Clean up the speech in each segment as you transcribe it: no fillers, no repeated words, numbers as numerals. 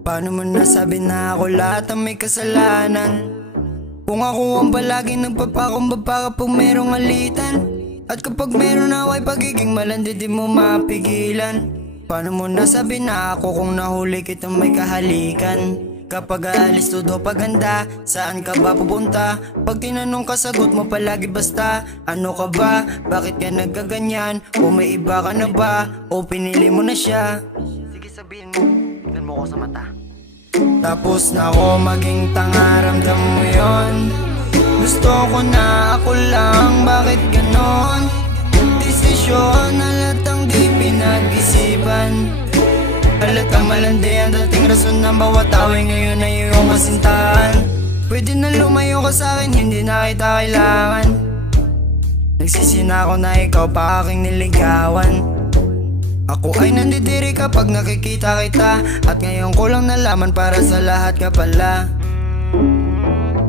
Paano mo nasabi na ako lahat ang may kasalanan? Kung ako ang palagi nagpapakumbaba kapag merong alitan, at kapag meron ako ay pagiging malandi di mo mapigilan. Paano mo nasabi na ako kung nahuli kitang may kahalikan? Kapag aalis todo paganda, saan ka ba pupunta? Pag tinanong ka sagot mo palagi basta. Ano ka ba? Bakit ka nagkaganyan? O may iba ka na ba? O pinili mo na siya? Sige sabihin mo, tignan mo ko sa mata. Tapos na ako maging tanga, ramdam mo yon. Gusto ko na ako lang, bakit ganon? Desisyon, halatang di pinag-isipan. Halatang malandi ang dating rason ng bawat away, ngayon ay iyong kasintahan. Pwede na lumayo ka sa'kin, hindi na kita kailangan. Nagsisina ako na ikaw pa aking niligawan. Ako ay nandidiri kapag nakikita kita, at ngayon ko lang nalaman para sa lahat ka pala.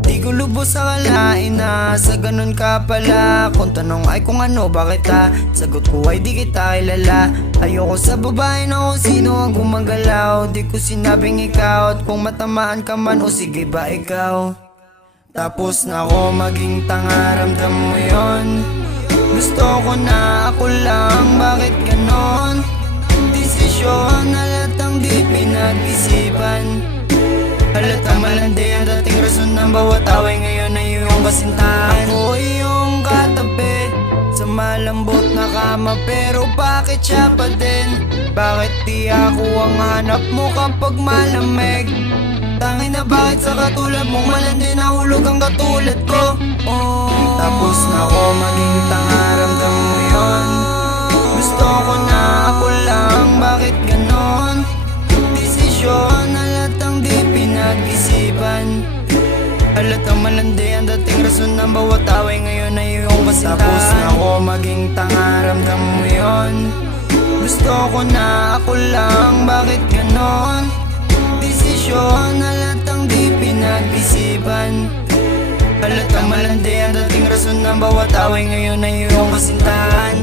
Di ko lubos sa kalain na sa ganun ka pala. Kung tanong ay kung ano, bakit sagot ko ay di kita kilala. Ayoko sa babae na kung sino ang gumagalaw. Di ko sinabing ikaw, at kung matamaan ka man o sige ba ikaw. Tapos na ako maging tanga, ramdam mo yon. Gusto ko na ako lang, bakit ganon? Desisyon, halatang di pinag-isipan. Halatang malandi ang dating rason ng bawat away, ngayon ay iyong kasintahan. Ako iyong katabi sa malambot na kama, pero bakit siya pa din? Bakit di ako ang hanap mo kapag malamig? Tangin na bakit sa katulad mong malandi na hulog ang katulad ko? Tapos na ako maging tanga, ramdam mo yon. Gusto ko na ako lang, bakit ganon? Desisyon, halatang di pinag-isipan. Halatang malandi ang dating rason ng bawat away, ngayon ay iyong kasintahan. Tapos na ako maging tanga, ramdam mo yon. Gusto ko na ako lang, bakit ganon? Desisyon, halatang di pinag-isipan. Halatang malandi ang dating rason ng bawat away, ngayon ay iyong kasintahan.